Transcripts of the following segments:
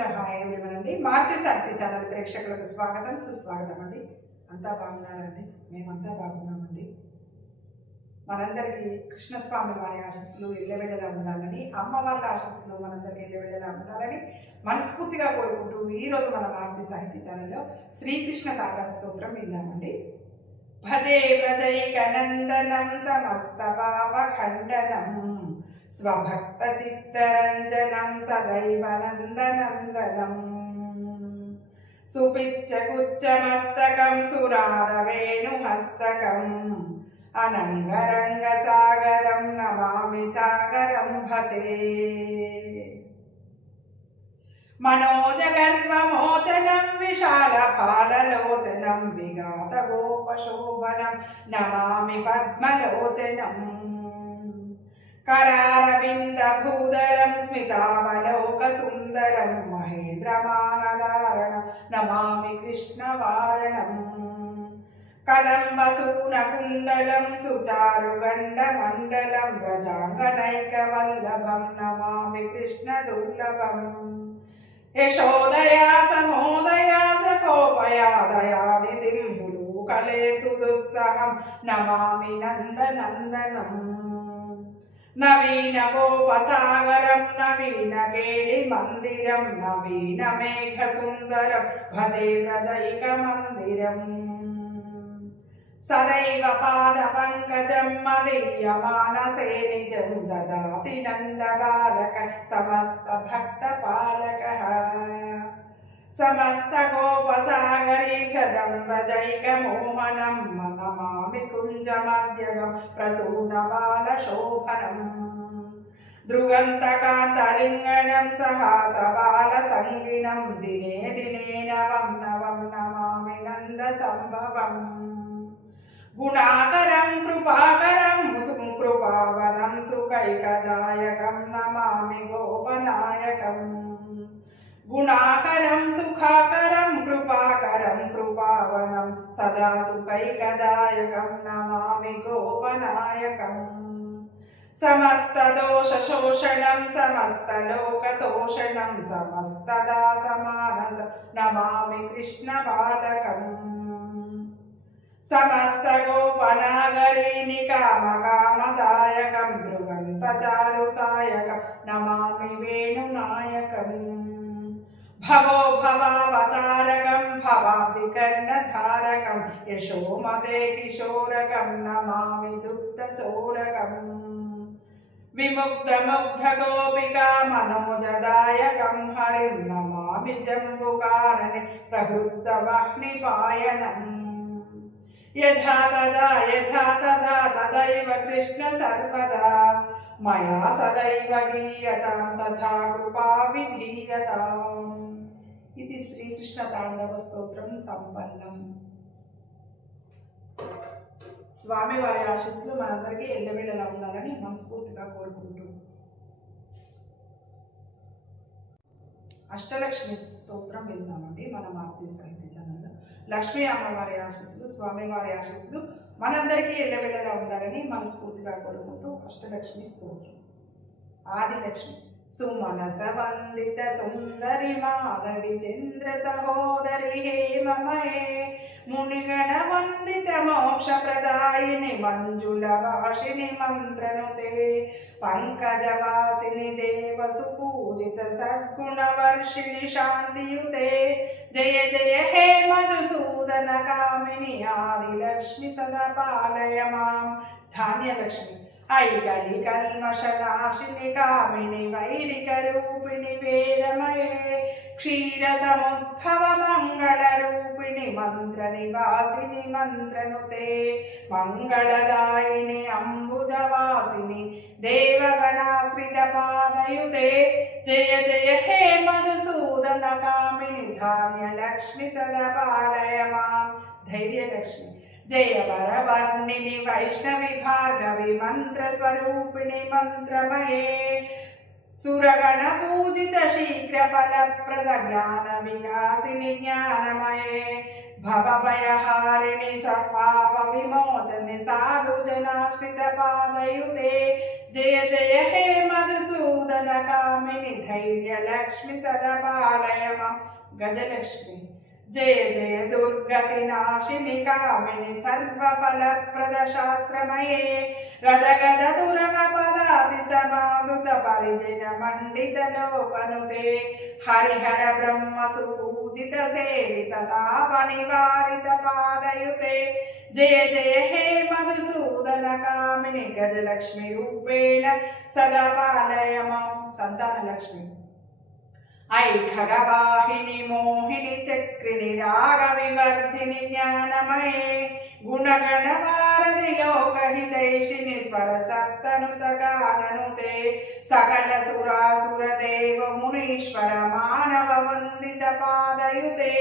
Hello hi everyone అండి. మారుతి సారథి channel ప్రేక్షకులకు స్వాగతం సుస్వాగతం అండి. అంతా బాగున్నారండి మేమంతా బాగున్నామండి. మనందరికీ కృష్ణస్వామి వారి ఆశస్సులు ఎల్లవెళ్ళలా ఉండాలని అమ్మవారి ఆశస్సులు మనందరికీ ఎల్లవెళ్ళలా ఉండాలని మనస్ఫూర్తిగా కోరుకుంటూ ఈరోజు మన మారుతి సాహిత్య ఛానల్లో శ్రీకృష్ణ తాతవ స్తోత్రం విందామండి. భజే భజైకనందనం సమస్త ఖండనం. స్వభక్త చిత్తరంజనం సదైవ నందనందనం. సుపిచ్చకుచ్చమస్తకం సురారవేణుహస్తకం అనంగరంగ సాగరం నమామి సాగరం భజే. మనోజగర్వమోచనం విశాల పాలలోచనం విగాత గోపశోభనం నమామి పద్మలోచనం కరారవింద భూదరం స్మితావలోక సుందరం మహేంద్రమానదారణం నమామి కృష్ణవారణం కదంబసూన కుండలం సుచారుగండ మండలం వ్రజాంగనైక వల్లభం నమామి నవీన గోపసాగరం నవీన కేళి మందిరం నవీన మేఘ సుందరం భజే వ్రజైక మందిరం. సదైవ పాద పంకజం మదీయ మానసే నిజం దదాతి నంద సమస్త భక్త పాలక. సమస్త గోపసాగరీ హృదం వ్రజైక మోహనం నమామి కుంజ మధ్యగం ప్రసూన బాల శోభనం ధృగంతకాంతలింగణం సహాస బాల సంగినం దినే దినే నవం నవం నమామి నంద సంభవం గుణాకరం సుఖాకరం కృపాకరం కృపావనం సదా సుఖైకదాయకం నమామి గోపనాయకం. సమస్త దోష శోషణం సమస్త లోకతోషణం సమస్తదా సమానస నమామి కృష్ణ బాలకం సమస్త గోపనాగరీని కామ కామదాయకం ధ్రువంత చారు సాయకం నమామి వేణునాయకం. भवतारकं भवादिकर्णधारकं यशो मते किशोरकं नमामि दुग्धचोरकम् दुक्तचोरकम् विमुक्तमुग्धगोपिका मनोजदायकं हरिं नमामि जम्बुकारणे प्रहृत्तवह्निपायनम् యథా తదా యథా తదా తదైవ కృష్ణ సర్వదా. మయా సదైవ గీయతాం తథా కృపా విధీయతాం. ఇది శ్రీకృష్ణ తాండవ స్తోత్రం సంపన్నం. స్వామివారి ఆశీస్సులు మనందరికీ ఎల్లవేళలా ఉండాలని మనస్ఫూర్తిగా కోరుకుంటున్నాం అష్టలక్ష్మి స్తోత్రం విందామండి మన మారుతి సాహిత్య ఛానల్లో. లక్ష్మీ అమ్మవారి ఆశీస్సులు స్వామివారి ఆశీస్సులు మనందరికీ ఎల్లవెళ్ళలా ఉండాలని మనస్ఫూర్తిగా కోరుకుంటూ అష్టలక్ష్మి స్తోత్రం. ఆదిలక్ష్మి సుమనస వందిత సుందరి మాధవి చంద్ర సహోదరి హేమమయే మునిగడ వందిత మోక్ష ప్రదాయిని మంజుల వాషిని మంత్రనుతే పంకజవాసిని దేవ సుపూజిత సద్గుణ వర్షిణి శాంతియుతే జయ జయ హే మధుసూదన కామిని ఆదిలక్ష్మి సదా పాలయ మాం ధాన్యలక్ష్మి ఐకలి కల్మషనాశిని కామిని వైరిక రూపిణి వేదమయే క్షీర సముద్భవ మంగళ రూపిణి మంత్ర నివాసిని మంత్రనుతే మంగళదాయిని అంబుజవాసిని దేవగణాశ్రిత పాదయుతే జయ జయ హే మధుసూదన కామిని ధాన్యలక్ష్మి సదా పాలయ మాం ధైర్యలక్ష్మి जय वरवर्णिनि वैष्णवि भार्गवि मन्त्रस्वरूपिणि मन्त्रमये। सुरगणपूजित सपाप ज्ञानमये। साधु जनाश्रित पादयुते जय जय हे मधुसूदन कामिनी धैर्य लक्ष्मी सदा पालय गजलक्ष्मी। జయ జయ దుర్గతి నాశిని కామిని సర్వఫలప్రద శాస్త్రమయే రథ గజ దురగ పదాతి సమావృత పరిజన మండిత లోకనుతే హరిహర బ్రహ్మ సుపూజిత సేవిత తాప నివారిత పాదయుతే జయ జయ హే మధుసూదన కామిని గజలక్ష్మి రూపేణ సదా పాలయ మాం సంతాన లక్ష్మి ఐ ఖగవాహిని మోహిని చక్రిని రాగ వివర్ధిని జ్ఞానమయే. గుణగణ వారధి లోకహితైషిని స్వర సప్తనుత సకల సురాసుర దేవ మునీశ్వర మానవ వందిత పాదయుతే.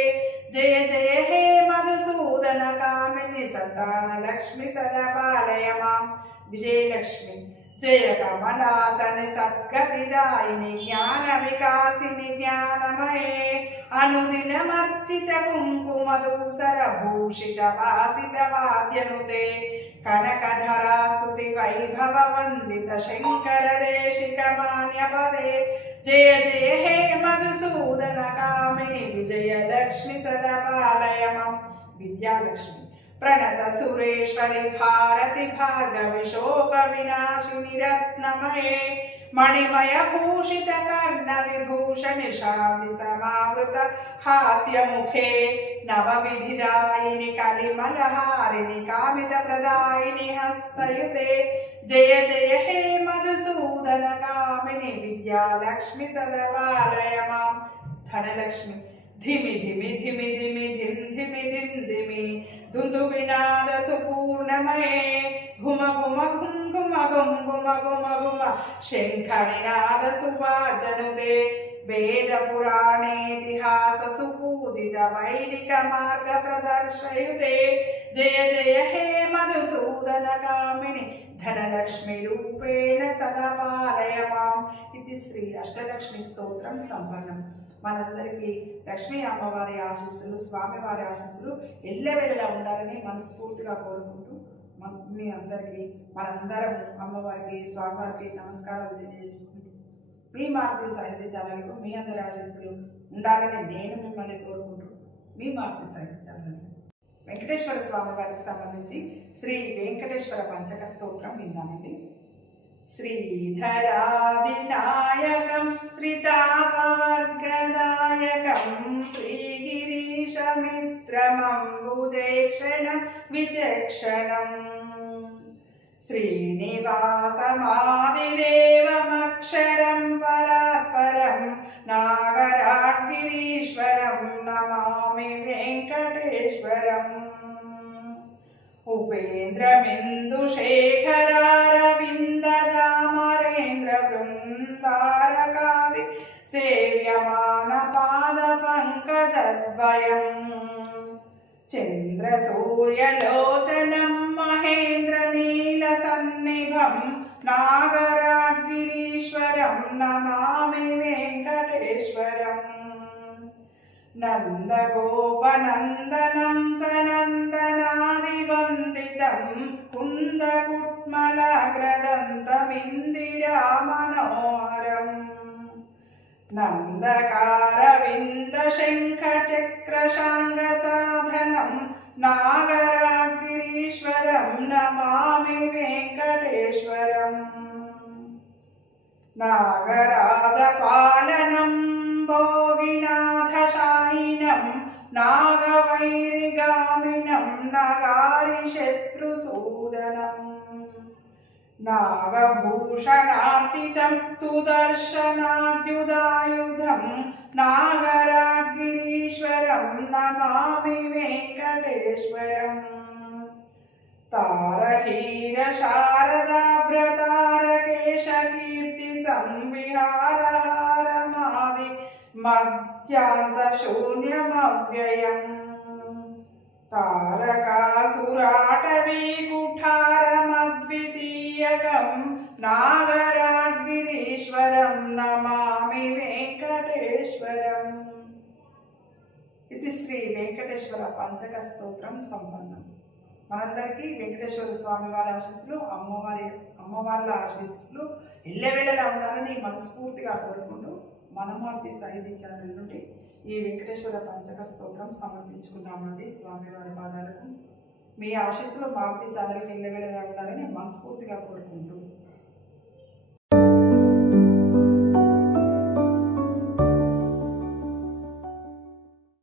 జయ జయ హే మధుసూదన కామిని సంతాన లక్ష్మి సదా పాలయ మాం విజయలక్ష్మి. జయ కమలాసన సద్గతిదాయిని జ్ఞాన వికాసిని జ్ఞానమయే అనుదిన మర్చిత దూసర భూషిత వాసిత వాద్యనుతే కనకధరాస్తుతి వైభవ వందిత శంకర దేశిక మాన్యపదే జయ జయ హే మధుసూదన కామిని విజయలక్ష్మి సదా పాలయ విద్యాలక్ష్మి प्रणत सुरेश्वरी भारति भाग विशोक विनाशिनी रत्नमये, मणिमय भूषित कर्ण विभूषण शांति समृत हास्य मणिमयभूषितकर्णविभूषणिशाविसमावृत हास्यमुखे, नवविधिदायिनि कलिमलहारिणि कामितप्रदायिनि हस्तयुते, जय जय हे मधुसूदन मधुसूदनकामिनि विद्यालक्ष्मि सदपालय माँ, धनलक्ष्मी। హస్తయుతే జయ జయ హే మధుసూదన కామిని విద్యాలక్ష్మి సదపాలయ మాం ధనలక్ష్మి ధిమి ధిమి ధిమి ధిమి ధిం ధిమి ధిం ధిమి దుందు వినాద సుపూర్ణమయే ఘుమ ఘుమ ఘుం ఘుమ ఘుం ఘుమ ఘుమ ఘుమ శంఖ నినాద సువాచనుతే వేద పురాణేతిహాస సుపూజిత వైదిక మార్గ ప్రదర్శయుతే జయ జయ హే మధుసూదన కామిని ధనలక్ష్మి రూపేణ సదా పాలయ మాం ఇది శ్రీ అష్టలక్ష్మి స్తోత్రం సంపన్నం మనందరికీ లక్ష్మీ అమ్మవారి ఆశీస్సులు స్వామివారి ఆశీస్సులు ఎల్లవేళలా ఉండాలని మనస్ఫూర్తిగా కోరుకుంటూ మీ అందరికీ మనందరం అమ్మవారికి స్వామివారికి నమస్కారాలు తెలియజేసుకుంటూ మీ మారుతి సాహిత్య ఛానల్కు మీ అందరి ఆశీస్సులు ఉండాలని నేను మిమ్మల్ని కోరుకుంటూ మీ మారుతి సాహిత్య ఛానల్ వెంకటేశ్వర స్వామి వారికి సంబంధించి శ్రీ వెంకటేశ్వర పంచక స్తోత్రం విందామండి. శ్రీధరాదినా శ్రీగిరీశమిత్రమంబుజేక్షణ విచక్షణం. శ్రీనివాసమాదిదేవమక్షరం పరాత్పరం. నాగరాగిరీశ్వరం నమామి వెంకటేశ్వరం. ఉపేంద్రమిందుశేఖరారవిందరామరేంద్ర బృందారకాది సేవ్యమాన పాద పంకజద్వయం చంద్రసూర్యలోచనం మహేంద్ర నీల సన్నిభం నాగరాడ్గిరీశ్వరం నమామి వెంకటేశ్వరం. నందగోపనందనం నందకారవిందశంఖచక్రశాంగసాధనం నాగరాగిరీశ్వరం నమామి వెంకటేశ్వరం నాగరాజపాలనం భోగినాథశాయినం నాగవైరిగామినం నగారిశత్రుసూదనం नागभूषणार्चितं सुदर्शनाद्युदायुधं नागरागिरीश्वरं नमामि वेङ्कटेश्वरम्। तारहीरशारदाभ्रतारकेशकीर्तिसंविहारहारमादि मध्यान्तशून्यमव्ययम्। तारकासुराटवीकुठारमद्वि నాగరాగిరీశ్వరం నమామి వెంకటేశ్వరం. ఇది శ్రీ వెంకటేశ్వర పంచక స్తోత్రం సంపన్నం మనందరికీ వెంకటేశ్వర స్వామి వారి ఆశీస్సులు అమ్మవారి అమ్మవార్ల ఆశీస్సులు ఎల్లవేళలా ఉండాలని మనస్ఫూర్తిగా కోరుకుంటూ మనమార్తి సాహితీ ఛానల్ నుండి ఈ వెంకటేశ్వర పంచక స్తోత్రం సమర్పించుకున్నామండి స్వామివారి పాదాలకు. మీ ఆశీస్సులు మారుతి ఛానల్కి ఎల్లవేళలా ఉండాలని మనస్ఫూర్తిగా కోరుకుంటూ